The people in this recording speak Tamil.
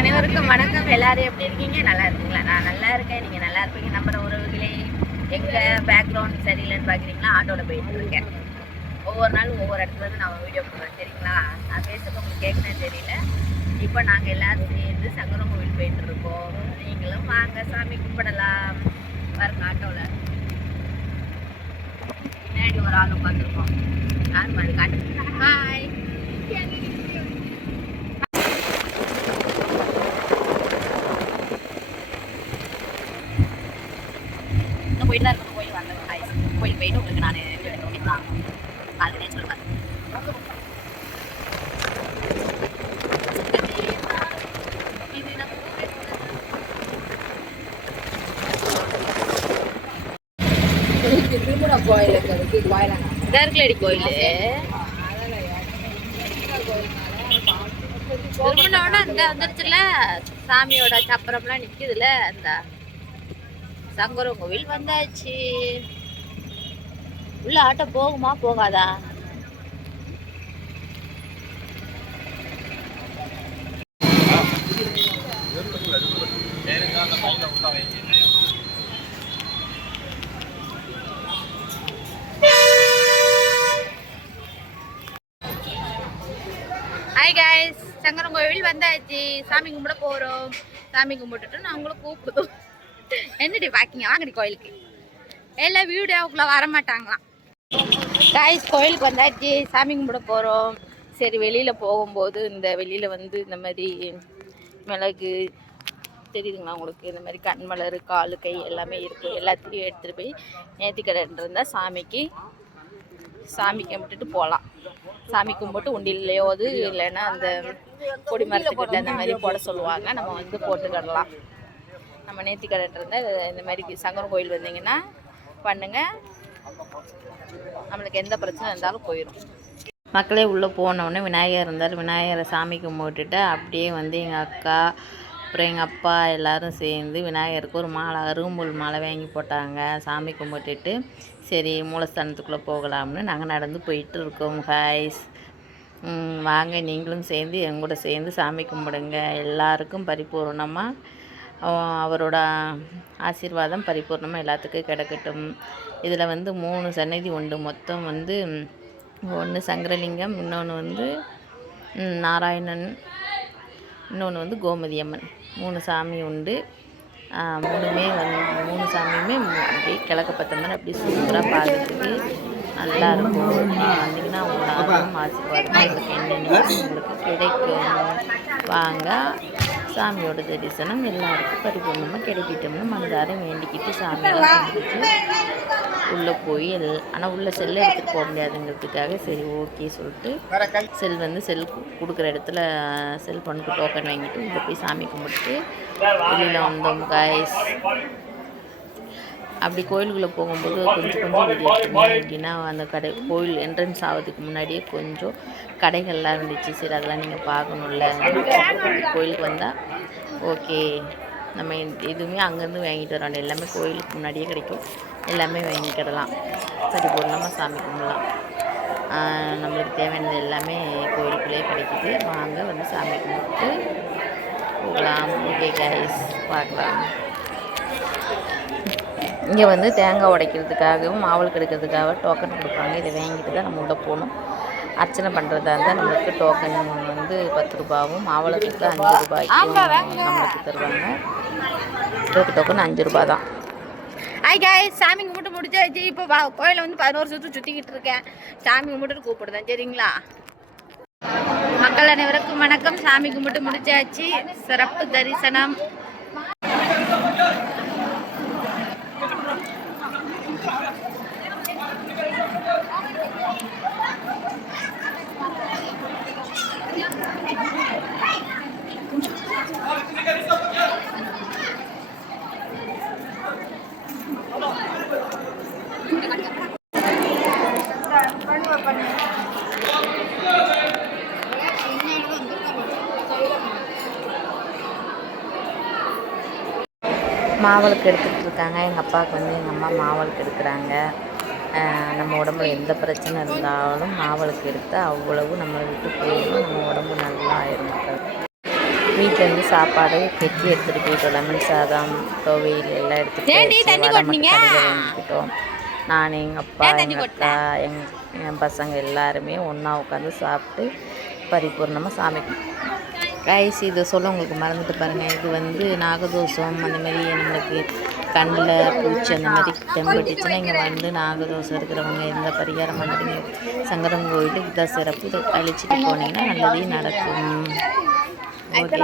அனைவருக்கும் வணக்கம். எல்லாரும் எப்படி இருக்கீங்க? நல்லா இருக்கீங்களா? நான் நல்லா இருக்கேன். நீங்கள் நல்லா இருப்பீங்க. நம்புற உறவுகளே எங்கே பேக்ரவுண்ட் சரியில்லைன்னு பார்க்குறீங்களா ஆட்டோவில் போயிட்டு இருக்கேன். ஒவ்வொரு நாளும் ஒவ்வொரு இடத்துல இருந்து நான் வீடியோ போடுறேன். சரிங்களா? நான் பேசுறது உங்களுக்கு கேட்கணும் தெரியல. இப்போ நாங்கள் எல்லாரும் சேர்ந்து சங்கரம் கோவில் போயிட்டு இருக்கோம். நீங்களும் வாங்க. சாமி கும்பிடலாம். பாருங்க ஆட்டோவில் பின்னாடி ஒரு ஆள் உட்காந்துருக்கோம் யாரும் அது காட்டு ஹாய் போயிட்டு தான் இருக்கணும் கோயில் வந்தேன் ஹாய் கோயில் போயிட்டு உங்களுக்கு நான் ஓகேங்களா ஆல்ரெடி சொல்லுவேன் இது நம்ம திருமண கோயில். இருக்கிறதுக்கு கோயிலாங்க தர்கலடி கோயில் திருமணோட அந்த வந்துருச்சுல சாமியோட சப்பரம்லாம் நிக்குதுல அந்த சங்கரம் கோவில் வந்தாச்சு. உள்ள ஆட்டோ போகுமா போகாதா? ஹாய் காய்ஸ் சங்கரம் கோவில் வந்தாச்சு. சாமி கும்பிட போகிறோம் சாமி கும்பிட்டுட்டு நான் உங்களை கூப்பிடுவோம். என்னடி பாக்கிங்க வாங்கடி கோயிலுக்கு. எல்லாம் வீடியோவுக்குள்ளே வர மாட்டாங்களாம் காய்ஸ் கோயிலுக்கு வந்தாச்சு. சாமி கும்பிட போகிறோம் சரி வெளியில் போகும்போது இந்த வெளியில் வந்து இந்த மாதிரி மிளகு தெரியுதுங்களா உங்களுக்கு? இந்த மாதிரி கண் மலர் காலு கை எல்லாமே இருக்குது எல்லாத்தையும் எடுத்துகிட்டு போய் நேர்த்திக்கடன் இருந்தால் சாமிக்கு சாமி கும்பிட்டுட்டு போகலாம் சாமி கும்பிட்டு உண்டிலையோது இல்லைன்னா அந்த கொடி மரத்துக்கிட்ட அந்த மாதிரி போட சொல்லுவாங்க. நம்ம வந்து போட்டுக்கிடலாம். நம்ம நேர்த்திக்கடன் இருந்தால் இந்த மாதிரி சங்கரன் கோயில் வந்தீங்கன்னா பண்ணுங்க. நம்மளுக்கு எந்த பிரச்சனை இருந்தாலும் போயிடும் மக்களே உள்ளே போனவுடனே விநாயகர் இருந்தார். விநாயகரை சாமி கும்பிட்டுட்டு அப்படியே வந்து எங்கள் அக்கா அப்புறம் எங்கள் அப்பா எல்லாரும் சேர்ந்து விநாயகருக்கு ஒரு மாலை அரும்புல் மாலை வாங்கி போட்டாங்க. சாமி கும்பிட்டுட்டு சரி மூலஸ்தானத்துக்குள்ளே போகலாம்னு நாங்கள் நடந்து போயிட்டு இருக்கோம் ஹாய்ஸ் வாங்க நீங்களும் சேர்ந்து எங்கூட சேர்ந்து சாமி கும்பிடுங்க. எல்லாருக்கும் பரிபூர்ணமாக அவரோட ஆசீர்வாதம் பரிபூர்ணமாக எல்லாத்துக்கும் கிடைக்கட்டும். இதில் வந்து மூணு சன்னதி உண்டு. மொத்தம் வந்து ஒன்று சங்கரலிங்கம் இன்னொன்று வந்து நாராயணன் இன்னொன்று வந்து கோமதி அம்மன் மூணு சாமி உண்டு. மூணுமே வந்து மூணு சாமியுமே அப்படி அப்படியே கிழக்க பார்த்த மாதிரி அப்படியே சூப்பராக பார்க்கறதுக்கு நல்லா இருக்கும். நீங்கள் வந்தீங்கன்னா உங்களோட அருளும் ஆசீர்வாதம் உங்களுக்கு என்னென்ன உங்களுக்கு கிடைக்கும் வாங்க. சாமியோட தரிசனம் எல்லாருக்கும் பரிபூர்ணமாக கிடைக்கட்டும்னு மனதார வேண்டிக்கிட்டு சாமியெல்லாம் கும்பிட்டு உள்ளே போய் எல் ஆனால் உள்ளே செல்லை எடுத்துகிட்டு போக முடியாதுங்கிறதுக்காக சரி ஓகே சொல்லிட்டு செல் வந்து செல் கொடுக்குற இடத்துல செல் பண்ணுக்கு டோக்கன் வாங்கிட்டு உள்ளே போய் சாமி கும்பிட்டு வெளியில் வந்தோம் காய்ஸ் அப்படி கோயிலுக்குள்ளே போகும்போது கொஞ்சம் கொஞ்சம் வீடியோ எப்படின்னா அந்த கடை கோயில் என்ட்ரன்ஸ் ஆகிறதுக்கு முன்னாடியே கொஞ்சம் கடைகள்லாம் இருந்துச்சு. சரி அதெல்லாம் நீங்கள் பார்க்கணும்ல. கோயிலுக்கு வந்தால் ஓகே. நம்ம எதுவுமே அங்கேருந்து வாங்கிட்டு வரோம் எல்லாமே கோயிலுக்கு முன்னாடியே கிடைக்கும். எல்லாமே வாங்கிக்கிடலாம் பரிபூர்ணமாக சாமி கும்பிடலாம். நம்மளுக்கு தேவையானது எல்லாமே கோயிலுக்குள்ளேயே கிடைக்குது. வாங்க வந்து சாமி கும்பிட்டு போகலாம். ஓகே கைஸ் பார்க்கலாம். இங்கே வந்து தேங்காய் உடைக்கிறதுக்காகவும் மாவல் கெடுக்கிறதுக்காக டோக்கன் கொடுப்பாங்க இதை வாங்கிட்டு தான் நம்ம உள்ளே போகணும். அர்ச்சனை பண்ணுறதா இருந்தால் நம்மளுக்கு டோக்கன் வந்து பத்து ரூபாவும் மாவளத்துக்கு அஞ்சு ரூபாய்க்கும் நம்மளுக்கு தருவாங்க. டோக்கு டோக்கன் அஞ்சு ரூபா தான். ஹாய் காய் சாமி கும்பிட்டு முடிச்சாச்சு. இப்போ வா கோயிலை வந்து பதினோரு சுற்று சுற்றிக்கிட்டு இருக்கேன். சாமி கும்பிட்டு கூப்பிடுதேன் சரிங்களா? மக்கள் அனைவருக்கும் வணக்கம். சாமி கும்பிட்டு முடிச்சாச்சு. சிறப்பு தரிசனம். மாவளுக்கு எடுத்துகிட்டு இருக்காங்க. எங்கள் அப்பாவுக்கு வந்து எங்கள் அம்மா மாவளுக்கு எடுக்கிறாங்க. நம்ம உடம்புல எந்த பிரச்சனை இருந்தாலும் மாவளுக்கு எடுத்தால் அவ்வளவு நம்ம விட்டு போயிடும். நம்ம உடம்பு நல்லா ஆயிரும் வீட்டிலேருந்து சாப்பாடு கெட்டி எடுத்துகிட்டு போயிட்டோம். லெமன் சாதம் துவையல் எல்லாம் எடுத்துகிட்டு நான் எங்கள் அப்பா எங்கள் அக்கா எங் என் பசங்க எல்லாருமே ஒன்றா உட்காந்து சாப்பிட்டு பரிபூர்ணமாக சாமி கைஸ் இதை சொல்ல உங்களுக்கு மறந்துட்டு பாருங்கள் இது வந்து நாகதோஷம் அந்த மாதிரி நம்மளுக்கு கண்ணில் பூச்சி அந்த மாதிரி தெம்பட்டுச்சுன்னா இங்கே வந்து நாகதோஷம் இருக்கிறவங்க எந்த பரிகாரம் பண்ணுறீங்க சங்கரன் கோயிலுக்கு இதான் சிறப்பு. இதை அழிச்சிட்டு போனீங்கன்னா நல்லதே நடக்கும். ஓகே.